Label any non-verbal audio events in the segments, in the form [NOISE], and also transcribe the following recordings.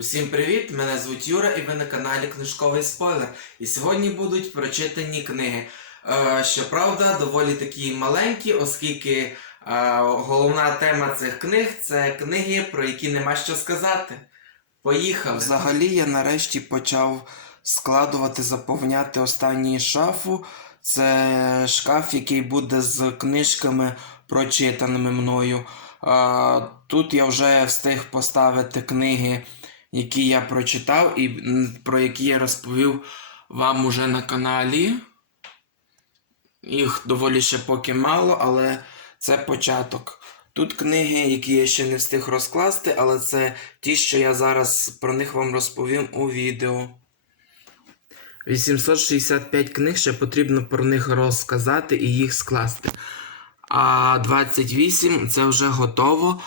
Усім привіт! Мене звуть Юра і ви на каналі Книжковий Спойлер. І сьогодні будуть прочитані книги. Е, щоправда, доволі такі маленькі, оскільки е, головна тема цих книг це книги, про які нема що сказати. Поїхали! Взагалі я нарешті почав складувати, заповняти останню шафу. Це шкаф, який буде з книжками, прочитаними мною. А, тут я вже встиг поставити книги, які я прочитав, і про які я розповів вам уже на каналі. Їх доволі ще поки мало, але це початок. Тут книги, які я ще не встиг розкласти, але це ті, що я зараз про них вам розповім у відео. 865 книг ще потрібно про них розказати і їх скласти. А 28 це вже готово.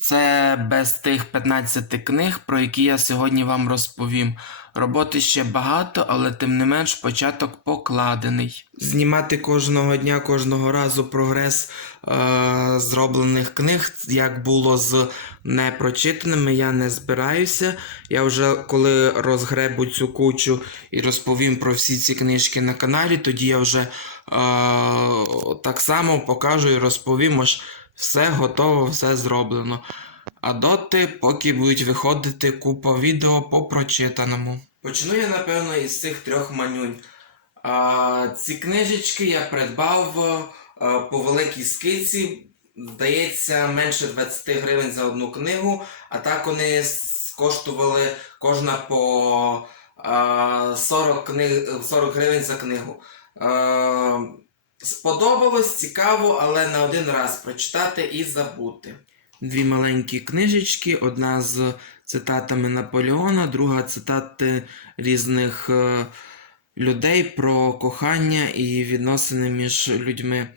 Це без тих 15 книг, про які я сьогодні вам розповім. Роботи ще багато, але тим не менш початок покладений. Знімати кожного дня, кожного разу прогрес е- зроблених книг, як було з непрочитаними, я не збираюся. Я вже коли розгребу цю кучу і розповім про всі ці книжки на каналі, тоді я вже так само покажу і розповім, аж все готово, все зроблено. А доти, поки будуть виходити купа відео по прочитаному. Почну я, напевно, із цих трьох манюнь. А, ці книжечки я придбав а, по великій скидці. Здається, менше 20 гривень за одну книгу, а так вони коштували кожна по а, 40, книг, 40 гривень за книгу. А, сподобалось, цікаво, але на один раз прочитати і забути. Дві маленькі книжечки, одна з цитатами Наполеона, друга цитати різних е, людей про кохання і відносини між людьми.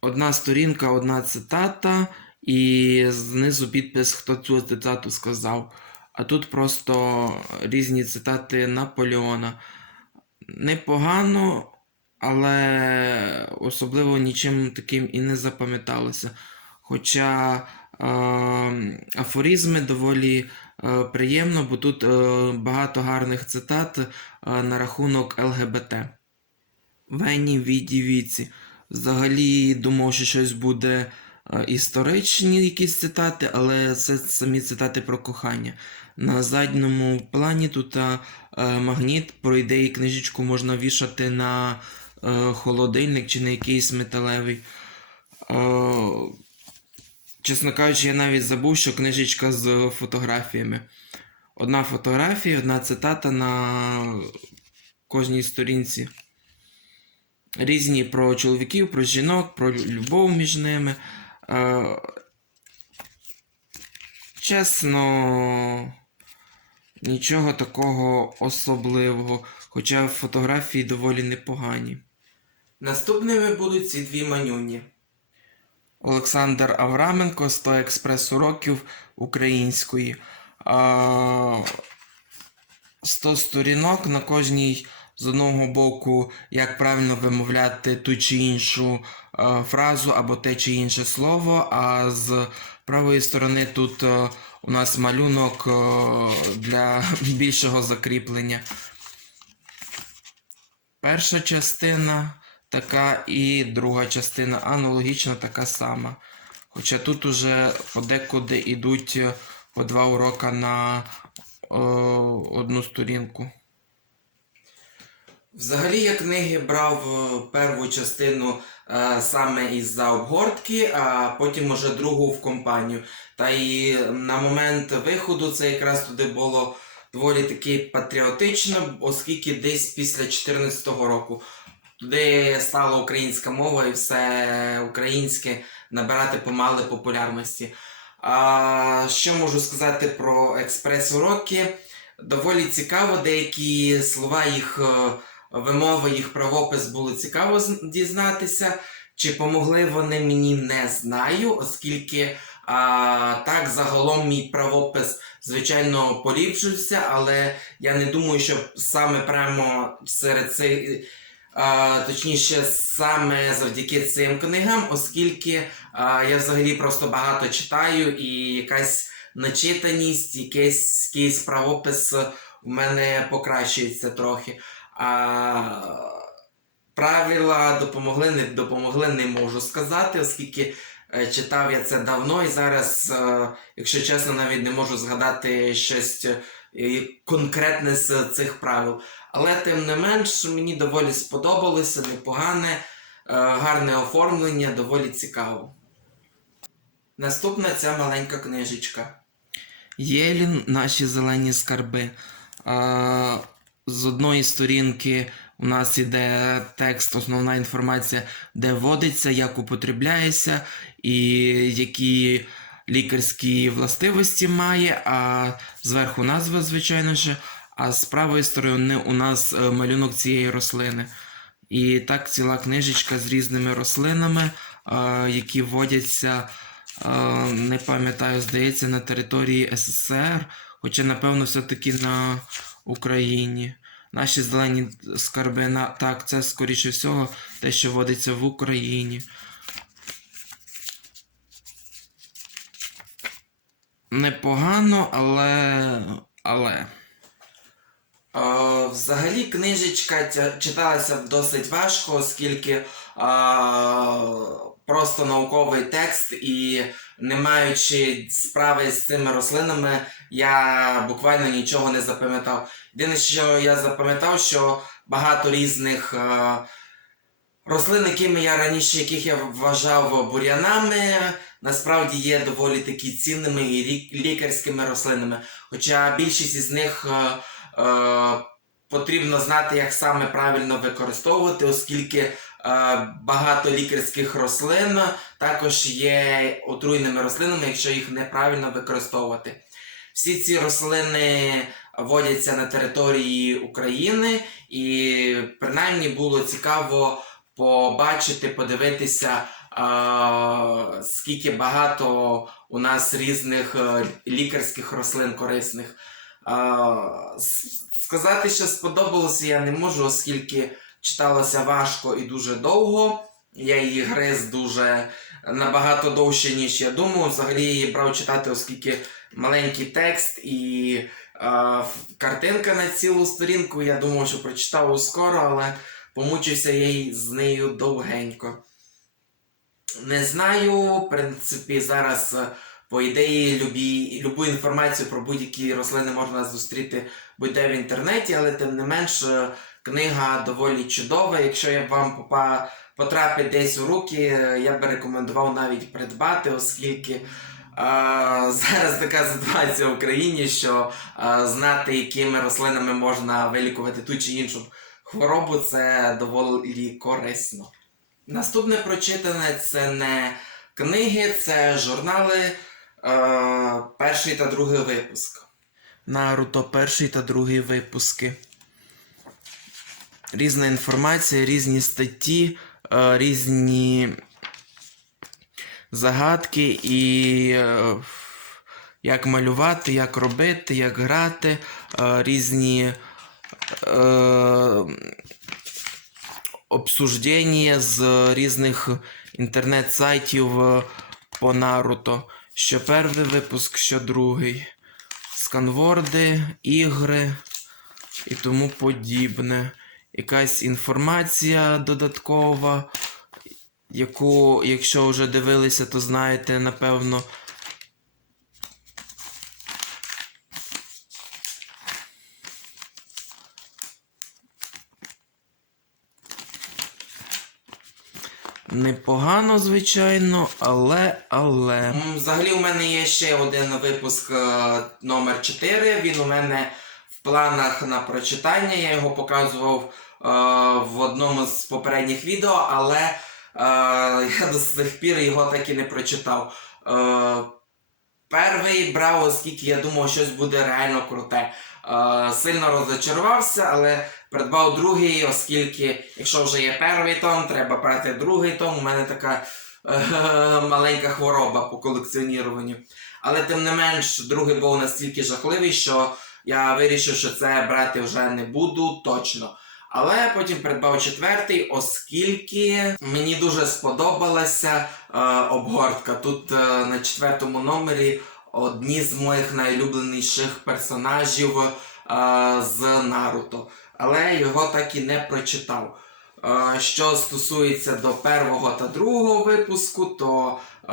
Одна сторінка, одна цитата, і знизу підпис, хто цю цитату сказав. А тут просто різні цитати Наполеона. Непогано, але особливо нічим таким і не запам'яталося. Хоча е, афоризми доволі е, приємно, бо тут е, багато гарних цитат е, на рахунок ЛГБТ. Вені віді віці. Взагалі думав, що щось буде історичні якісь цитати, але це самі цитати про кохання. На задньому плані тут е, магніт, про ідеї книжечку можна вішати на е, холодильник чи на якийсь металевий. Е, чесно кажучи, я навіть забув, що книжечка з фотографіями. Одна фотографія, одна цитата на кожній сторінці. Різні про чоловіків, про жінок, про любов між ними. Е, чесно, нічого такого особливого, хоча фотографії доволі непогані. Наступними будуть ці дві манюні. Олександр Авраменко 100 експрес-уроків української. 100 сторінок на кожній з одного боку, як правильно вимовляти ту чи іншу е, фразу або те чи інше слово, а з правої сторони тут е, у нас малюнок е, для [LAUGHS] більшого закріплення. Перша частина така і друга частина аналогічно така сама. Хоча тут уже подекуди йдуть е, по два урока на е, одну сторінку. Взагалі я книги брав е, першу частину е, саме із-за обгортки, а потім уже другу в компанію. Та і на момент виходу це якраз туди було доволі таки патріотично, оскільки десь після 2014 року туди стала українська мова і все українське набирати помали популярності. А, що можу сказати про експрес-уроки? Доволі цікаво, деякі слова їх. Вимови, їх правопис було цікаво дізнатися. Чи помогли вони мені, не знаю, оскільки а, так загалом мій правопис, звичайно, поліпшився, але я не думаю, що саме прямо серед цих. А, точніше, саме завдяки цим книгам, оскільки а, я взагалі просто багато читаю і якась начитаність, якийсь, якийсь правопис в мене покращується трохи. А правила допомогли, не допомогли, не можу сказати, оскільки е, читав я це давно і зараз, е, якщо чесно, навіть не можу згадати щось е, конкретне з цих правил. Але тим не менш, мені доволі сподобалося, непогане, гарне оформлення, доволі цікаво. Наступна ця маленька книжечка. Єлін наші зелені скарби. З одної сторінки у нас іде текст, основна інформація, де вводиться, як употребляється і які лікарські властивості має, а зверху назва, звичайно ж, а з правої сторони у нас е, малюнок цієї рослини. І так ціла книжечка з різними рослинами, е, які вводяться, е, не пам'ятаю, здається, на території СССР, хоча, напевно, все-таки на Україні. Наші зелені скарби, на... так, це скоріше всього те, що вводиться в Україні. Непогано, але. але. Е, взагалі книжечка читалася досить важко, оскільки е, просто науковий текст і не маючи справи з цими рослинами, я буквально нічого не запам'ятав. Єдине, що я запам'ятав, що багато різних е, рослин, якими я раніше, яких я вважав бур'янами, насправді є доволі такі цінними і лікарськими рослинами. Хоча більшість із них е, е, потрібно знати, як саме правильно використовувати, оскільки е, багато лікарських рослин також є отруйними рослинами, якщо їх неправильно використовувати. Всі ці рослини водяться на території України, і принаймні було цікаво побачити, подивитися, скільки багато у нас різних е, лікарських рослин корисних. Сказати, що сподобалося я не можу, оскільки читалося важко і дуже довго. Я її гриз дуже набагато довше, ніж я думав. Взагалі її брав читати, оскільки маленький текст і ф- картинка на цілу сторінку. Я думав, що прочитав скоро, але помучився я з нею довгенько. Не знаю, в принципі, зараз, е, по ідеї, любі, любу інформацію про будь-які рослини можна зустріти будь-де в інтернеті, але тим не менш, е, книга доволі чудова. Якщо я вам попа, потрапить десь у руки, я би рекомендував навіть придбати, оскільки е, зараз така ситуація в Україні, що е, знати, якими рослинами можна вилікувати ту чи іншу хворобу, це доволі корисно. Наступне прочитане це не книги, це журнали е, перший та другий випуск. Наруто перший та другий випуски. Різна інформація, різні статті, різні загадки і е, як малювати, як робити, як грати, е, різні е, обсуждення з різних інтернет-сайтів е, по Наруто. Що перший випуск, що другий. Сканворди, ігри і тому подібне. Якась інформація додаткова, яку, якщо вже дивилися, то знаєте, напевно. Непогано, звичайно, але. але. Взагалі, у мене є ще один випуск е, номер 4. Він у мене в планах на прочитання. Я його показував в одному з попередніх відео, але е, [LAUGHS] я до сих пір його так і не прочитав. Е, перший брав, оскільки я думав, щось буде реально круте. Е, сильно розочарувався, але придбав другий, оскільки, якщо вже є перший том, треба брати другий том. У мене така е, [LAUGHS] маленька хвороба по колекціонуванню. Але тим не менш, другий був настільки жахливий, що я вирішив, що це брати вже не буду точно. Але потім придбав четвертий, оскільки мені дуже сподобалася е, обгортка. Тут е, на четвертому номері одні з моїх найлюбленіших персонажів е, з Наруто. Але його так і не прочитав. Е, Що стосується до першого та другого випуску, то е,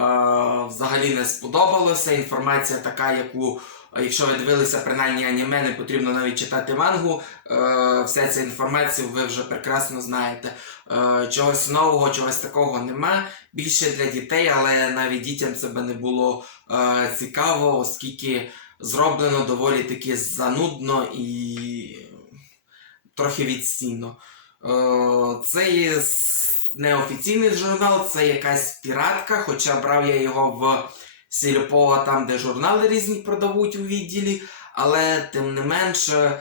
взагалі не сподобалося. Інформація така, яку, якщо ви дивилися принаймні аніме, не потрібно навіть читати мангу. Е, Вся ця інформація ви вже прекрасно знаєте. Е, Чогось нового, чогось такого нема. Більше для дітей, але навіть дітям це би не було е, цікаво, оскільки зроблено доволі таки занудно і трохи відстійно. Це є неофіційний журнал, це якась піратка, хоча брав я його в Сільпо, там, де журнали різні продавуть у відділі. Але тим не менше, е,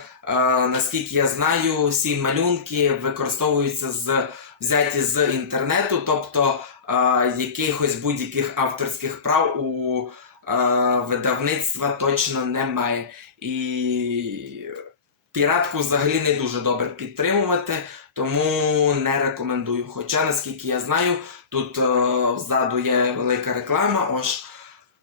наскільки я знаю, всі малюнки використовуються з взяті з інтернету, тобто е, якихось будь-яких авторських прав у е, видавництва точно немає. І піратку взагалі не дуже добре підтримувати, тому не рекомендую. Хоча, наскільки я знаю, тут е, ззаду є велика реклама. Ось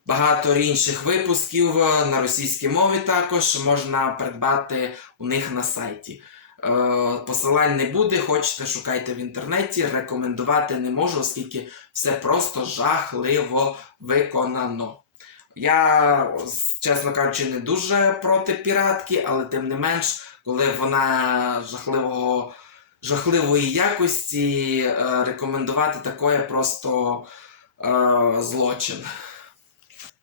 багато інших випусків е, на російській мові також можна придбати у них на сайті. Е, Посилань не буде, хочете, шукайте в інтернеті. Рекомендувати не можу, оскільки все просто жахливо виконано. Я, чесно кажучи, не дуже проти піратки, але тим не менш, коли вона жахливого, жахливої якості, е, рекомендувати такое просто е, злочин.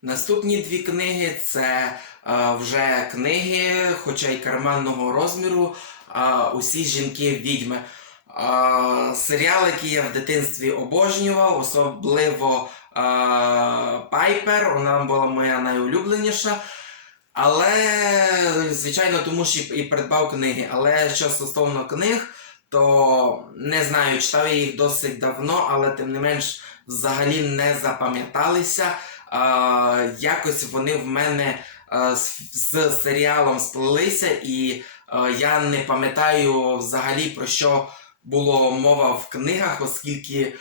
Наступні дві книги це е, вже книги, хоча й карманного розміру. е, усі жінки відьми. Е, серіал, який я в дитинстві обожнював, особливо е, Пайпер, вона була моя найулюбленіша. Але, звичайно, тому що і придбав книги. Але що стосовно книг, то не знаю, читав я їх досить давно, але тим не менш взагалі не запам'яталися. Якось вони в мене з, серіалом сплелися, і я не пам'ятаю взагалі про що було мова в книгах, оскільки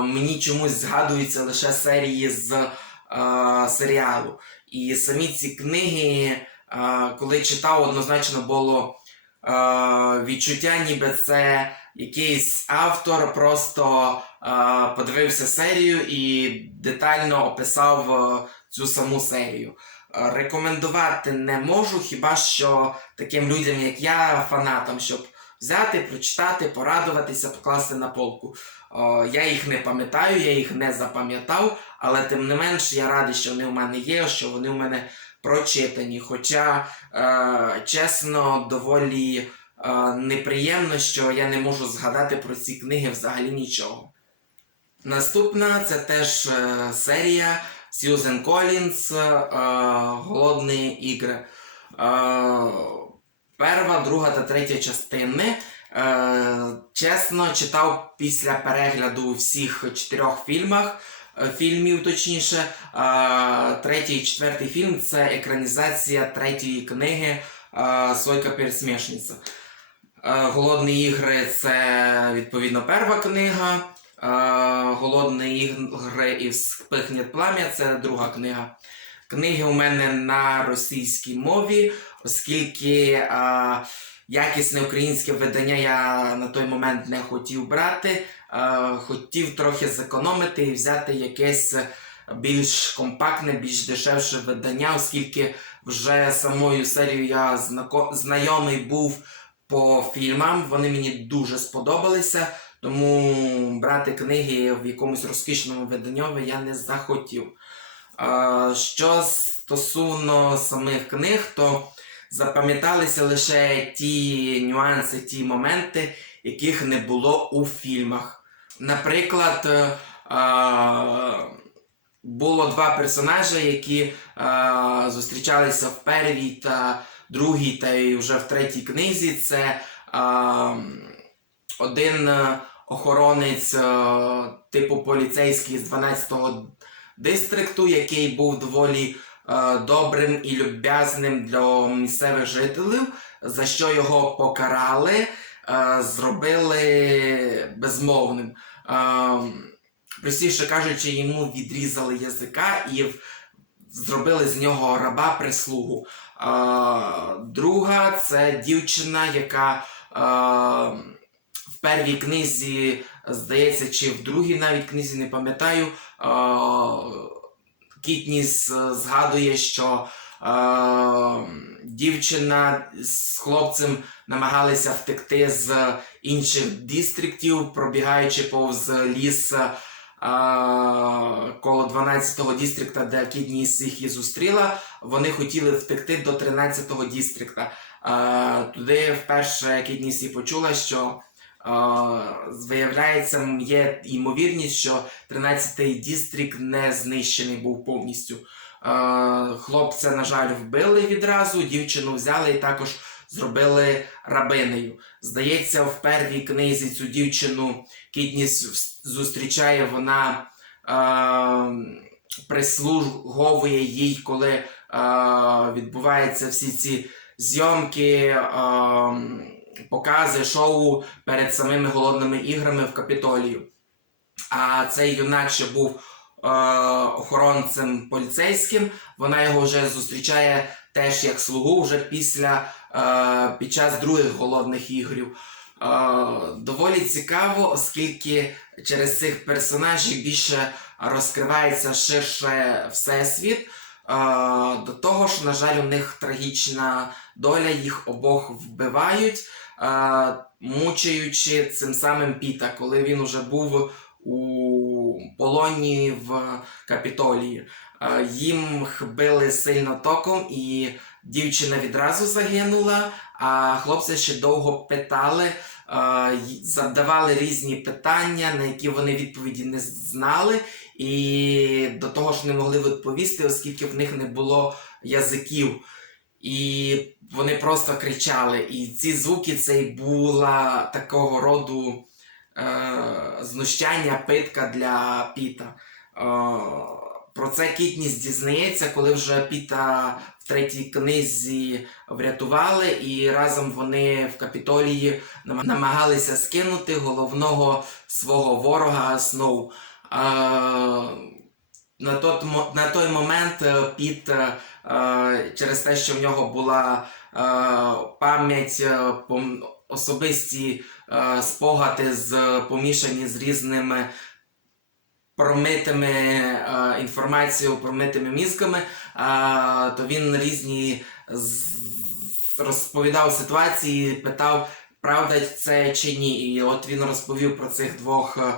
мені чомусь згадуються лише серії з серіалу. І самі ці книги, коли читав, однозначно було відчуття, ніби це якийсь автор просто е, подивився серію і детально описав е, цю саму серію. Е, Рекомендувати не можу, хіба що таким людям, як я, фанатам, щоб взяти, прочитати, порадуватися, покласти на полку. Е, Я їх не пам'ятаю, я їх не запам'ятав, але тим не менш я радий, що вони у мене є, що вони у мене прочитані. Хоча, е, чесно, доволі неприємно, що я не можу згадати про ці книги взагалі нічого. Наступна це теж е, серія Сьюзен Колінс е, Голодні ігри. Е, перша, друга та третя частини. Е, чесно, читав після перегляду всіх чотирьох фільмах, е, фільмів, точніше. Е, третій і четвертий фільм це екранізація третьої книги е, Сойка Пересмішниця. Е, Голодні ігри це відповідно перша книга. Е, Голодні ігри і вспихнет плам'я це друга книга. Книги у мене на російській мові, оскільки е, якісне українське видання я на той момент не хотів брати. Хотів трохи зекономити і взяти якесь більш компактне, більш дешевше видання, оскільки вже самою серією я знайомий був по фільмам. Вони мені дуже сподобалися. Тому брати книги в якомусь розкішному виданньові я не захотів. Що стосовно самих книг, то запам'яталися лише ті нюанси, ті моменти, яких не було у фільмах. Наприклад, е, було два персонажі, які е, зустрічалися в первій та другій, та й вже в третій книзі. Це е, один е, охоронець е, типу поліцейський з 12-го дистрикту, який був доволі е, добрим і люб'язним для місцевих жителів, за що його покарали, е, зробили безмовним. Е, простіше кажучи, йому відрізали язика і зробили з нього раба прислугу. Друга це дівчина, яка в первій книзі, здається, чи в другій навіть книзі, не пам'ятаю. Кітніс згадує, що дівчина з хлопцем намагалися втекти з інших дістриктів, пробігаючи повз ліс коло 12-го дістрикта, де Кітніс їх і зустріла. Вони хотіли втекти до 13-го дістрикта. Туди вперше Кітніс і почула, що виявляється, є ймовірність, що 13-й дістрикт не знищений був повністю. Хлопця, на жаль, вбили відразу, дівчину взяли і також зробили рабинею. Здається, в первій книзі цю дівчину Кітніс в- зустрічає, вона е, прислуговує їй, коли е, відбуваються всі ці зйомки, е, покази, шоу перед самими голодними іграми в Капітолію. А цей юнак ще був е, охоронцем поліцейським. Вона його вже зустрічає теж як слугу вже після е, під час других голодних ігрів. Е, доволі цікаво, оскільки через цих персонажів більше розкривається ширше всесвіт. Е, до того ж, на жаль, у них трагічна доля, їх обох вбивають, е, мучаючи цим самим Піта, коли він уже був у полоні в Капітолії. Їм били сильно током, і дівчина відразу загинула, а хлопці ще довго питали, задавали різні питання, на які вони відповіді не знали, і до того ж не могли відповісти, оскільки в них не було язиків. І вони просто кричали. І ці звуки це й була такого роду е, знущання, питка для Піта. Е, про це Кітніс дізнається, коли вже Піта в третій книзі врятували, і разом вони в Капітолії намагалися скинути головного свого ворога Сноу. На, тот, на той момент е, Піт е, через те, що в нього була е, пам'ять, особисті спогади з помішані з різними промитими е, інформацією, промитими мізками, е, то він різні розповідав ситуації, питав, правда це чи ні. І от він розповів про цих двох. е,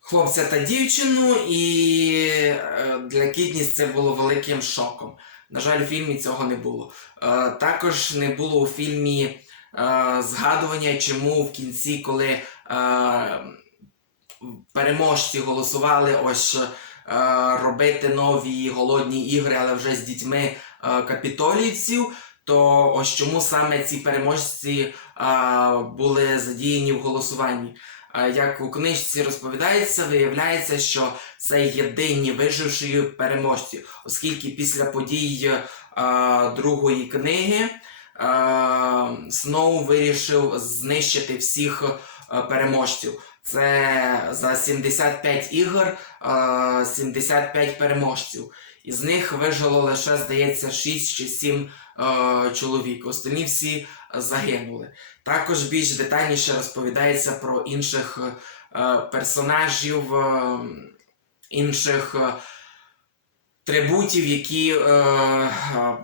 Хлопця та дівчину, і е, для Кідніс це було великим шоком. На жаль, у фільмі цього не було. Е, також не було у фільмі згадування, чому в кінці, коли переможці голосували ось е, робити нові голодні ігри, але вже з дітьми е, капітолійців, то ось чому саме ці переможці е, були задіяні в голосуванні. Е, Як у книжці розповідається, виявляється, що це єдині виживші переможці, оскільки після подій е, другої книги е, Сноу вирішив знищити всіх переможців. Це за 75 ігор е, 75 переможців. Із них вижило лише, здається, 6 чи 7 е, чоловік. Остальні всі загинули. Також більш детальніше розповідається про інших персонажів, інших трибутів, які е,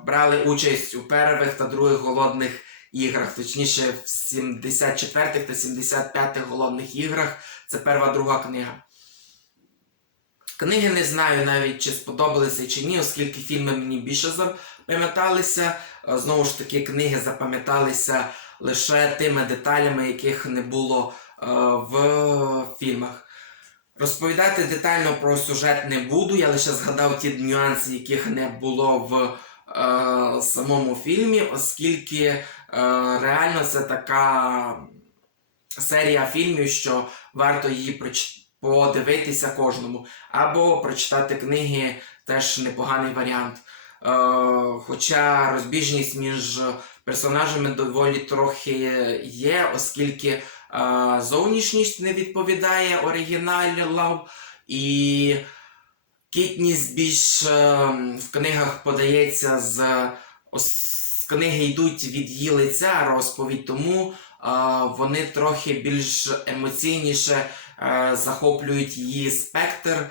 брали участь у перших та других голодних іграх, точніше в 74-х та 75-х голодних іграх. Це перша друга книга. Книги не знаю навіть, чи сподобалися чи ні, оскільки фільми мені більше запам'яталися. Е, Знову ж таки, книги запам'яталися лише тими деталями, яких не було е, в фільмах. Розповідати детально про сюжет не буду, я лише згадав ті нюанси, яких не було в е, самому фільмі, оскільки реально це така серія фільмів, що варто її подивитися кожному. Або прочитати книги теж непоганий варіант. Е, хоча розбіжність між персонажами доволі трохи є, оскільки е, зовнішність не відповідає оригіналу, і Кітніс більш е, в книгах подається з книги йдуть від її лиця розповідь, тому е, вони трохи більш емоційніше е, захоплюють її спектр. Е,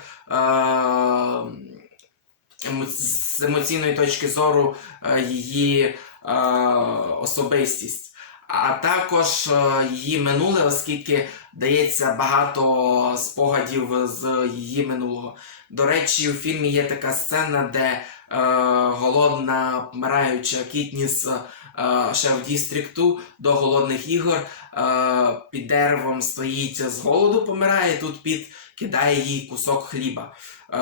з емоційної точки зору її е, особистість. А також її минуле, оскільки дається багато спогадів з її минулого. До речі, у фільмі є така сцена, де голодна помираюча Кітніс е, шеф Дістрікту до голодних ігор е, під деревом стоїть з голоду, помирає, тут під кидає їй кусок хліба. Е,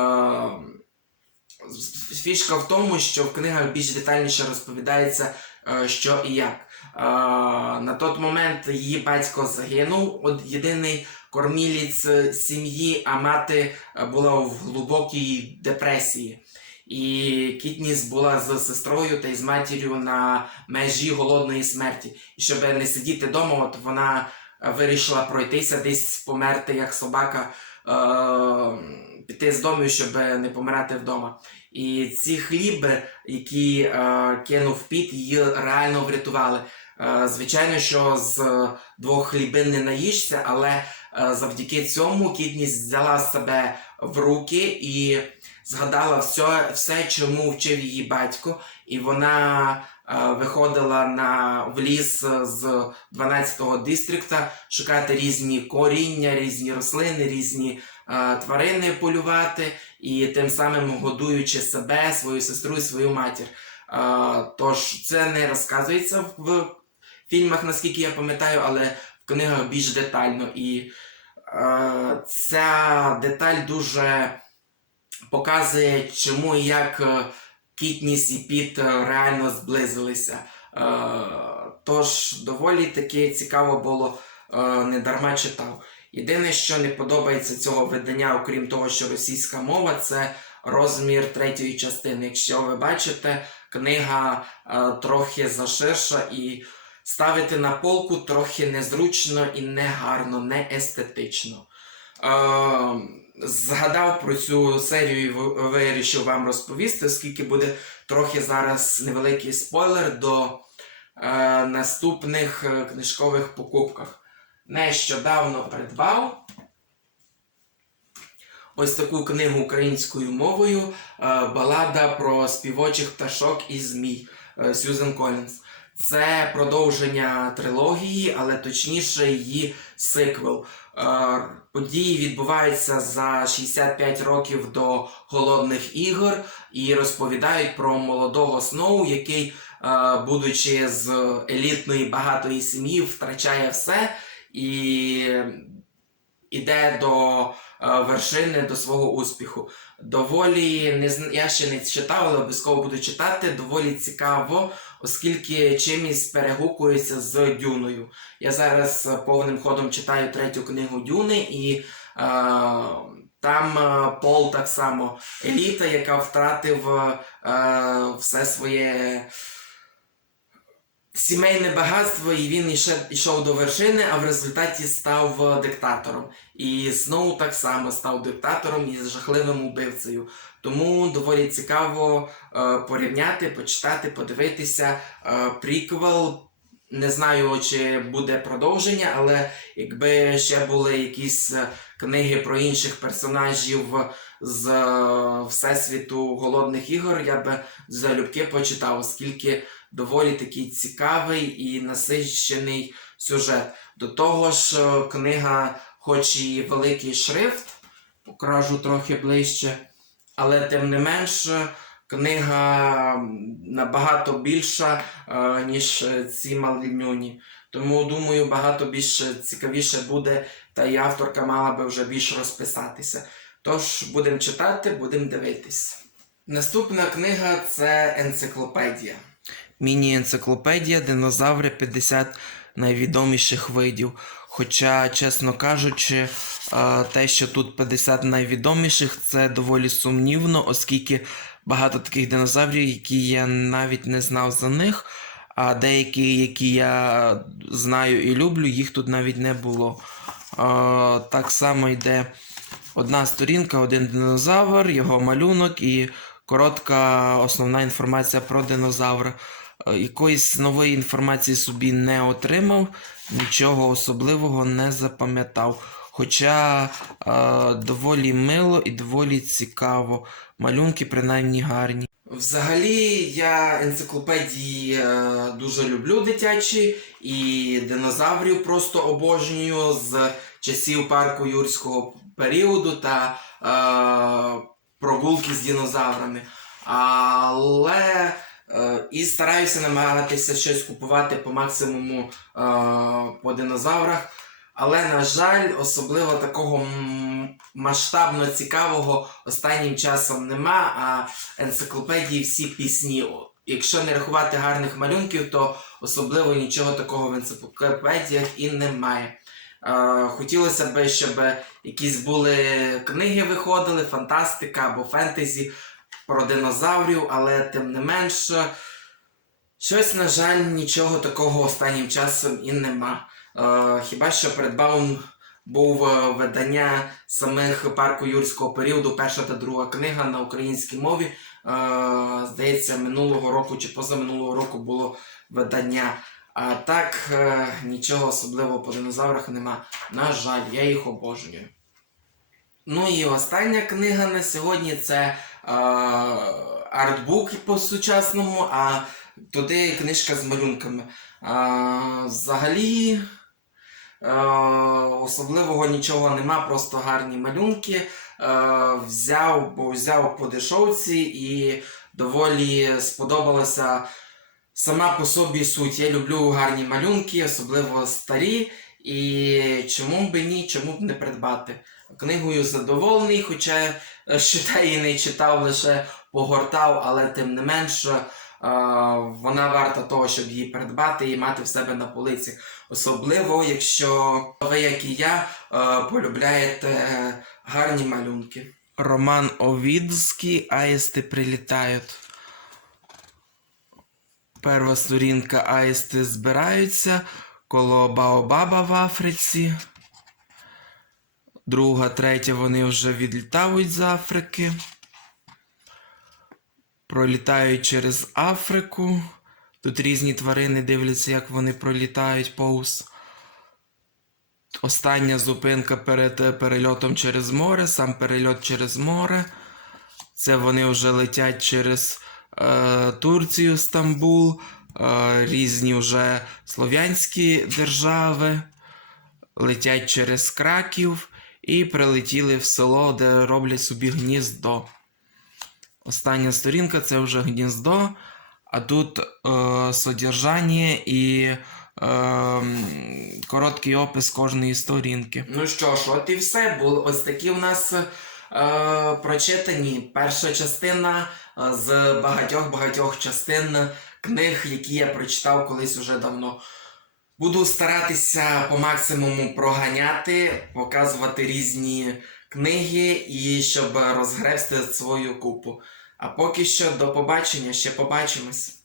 Фішка в тому, що в книгах більш детальніше розповідається, е, що і як. Е, На той момент її батько загинув, от єдиний кормілець е, сім'ї, а мати е, була в глибокій депресії. І Кітніс була з сестрою та й з матір'ю на межі голодної смерті. І щоб не сидіти вдома, от вона е, вирішила пройтися десь померти як собака, е, піти з дому, щоб не помирати вдома. І ці хліби, які е, кинув піт, її реально врятували. Е, звичайно, що з двох хлібин не наїшся, але завдяки цьому Кітніс взяла себе в руки і згадала все, все чому вчив її батько, і вона е, виходила на, в ліс з 12-го дистрикта шукати різні коріння, різні рослини, різні е, тварини полювати, і тим самим годуючи себе, свою сестру і свою матір. Е, тож це не розказується в фільмах, наскільки я пам'ятаю, але в книгах більш детально. І е, ця деталь дуже показує, чому і як е, Кітніс і Піт е, реально зблизилися. Е, тож доволі таки цікаво було, е, не читав. Єдине, що не подобається цього видання, окрім того, що російська мова, це розмір третьої частини. Якщо ви бачите, книга е, трохи заширша і ставити на полку трохи незручно і негарно, не естетично. Е, згадав про цю серію і вирішив вам розповісти, оскільки буде трохи зараз невеликий спойлер до е, наступних е, книжкових покупках. Нещодавно придбав ось таку книгу українською мовою е, Балада про співочих пташок і змій е, Сьюзен Колінс. Це продовження трилогії, але точніше її сиквел. Е, Події відбуваються за 65 років до голодних ігор і розповідають про молодого Сноу, який, е, будучи з елітної багатої сім'ї, втрачає все і іде до е, вершини, до свого успіху. Доволі не я ще не читав, але обов'язково буду читати. Доволі цікаво, оскільки чимось перегукується з Дюною. Я зараз е, повним ходом читаю третю книгу Дюни, і е, там е, Пол так само еліта, яка втратив е, все своє сімейне багатство, і він іще йшов до вершини, а в результаті став е, диктатором. І Сноу так само став диктатором і жахливим убивцею. Тому доволі цікаво е, порівняти, почитати, подивитися. Е, приквел. Не знаю, чи буде продовження, але якби ще були якісь е, книги про інших персонажів з е, Всесвіту Голодних ігор, я би залюбки почитав, оскільки доволі такий цікавий і насичений сюжет. До того ж, е, книга, хоч і великий шрифт, покажу трохи ближче, але тим не менш, книга набагато більша, е, ніж е, ці малинюні. Тому думаю, багато більш цікавіше буде, та й авторка мала би вже більш розписатися. Тож будемо читати, будемо дивитись. Наступна книга це енциклопедія. Міні-енциклопедія динозаври 50 найвідоміших видів. Хоча, чесно кажучи, е, те, що тут 50 найвідоміших, це доволі сумнівно, оскільки багато таких динозаврів, які я навіть не знав за них, а деякі, які я знаю і люблю, їх тут навіть не було. Е, Так само йде Одна сторінка, один динозавр, його малюнок і коротка основна інформація про динозавра. Е, Якоїсь нової інформації собі не отримав, нічого особливого не запам'ятав. Хоча е, доволі мило і доволі цікаво. Малюнки принаймні гарні. Взагалі, я енциклопедії е, дуже люблю дитячі і динозаврів просто обожнюю з часів парку юрського періоду та е, прогулки з динозаврами. Але і стараюся намагатися щось купувати по максимуму е, по динозаврах. Але, на жаль, особливо такого масштабно цікавого останнім часом нема, а енциклопедії всі пісні. Якщо не рахувати гарних малюнків, то особливо нічого такого в енциклопедіях і немає. Е, хотілося б, щоб якісь були книги виходили, фантастика або фентезі про динозаврів, але тим не менш, щось, на жаль, нічого такого останнім часом і нема. Е, хіба що перед Баум був е, видання самих парку юрського періоду, перша та друга книга на українській мові. Е, здається, минулого року чи позаминулого року було видання. А так, е, нічого особливого по динозаврах нема. На жаль, я їх обожнюю. Ну і остання книга на сьогодні це артбук по сучасному, а туди книжка з малюнками. Е, взагалі. Е, особливого нічого нема, просто гарні малюнки. Е, взяв, бо взяв по дешевці і доволі сподобалася сама по собі суть. Я люблю гарні малюнки, особливо старі. І чому б ні, чому б не придбати. Книгою задоволений, хоча ще її не читав, лише погортав, але тим не менш е, вона варта того, щоб її придбати і мати в себе на полиці. Особливо, якщо ви, як і я, е, полюбляєте гарні малюнки. Роман Овідський Аїсти прилітають. Перша сторінка Аїсти збираються коло Баобаба в Африці. Друга, третя вони вже відлітають з Африки. Пролітають через Африку. Тут різні тварини дивляться, як вони пролітають повз. Остання зупинка перед е, перельотом через море, сам перельот через море. Це вони вже летять через е, Турцію, Стамбул, е, різні вже слов'янські держави, летять через Краків і прилетіли в село, де роблять собі гніздо. Остання сторінка це вже гніздо, а тут е, содержання і е, короткий опис кожної сторінки. Ну що ж, от і все. Ось такі в нас е, прочитані. Перша частина е, з багатьох-багатьох частин книг, які я прочитав колись уже давно. Буду старатися по максимуму проганяти, показувати різні книги і щоб розгребсти свою купу. А поки що до побачення, ще побачимось.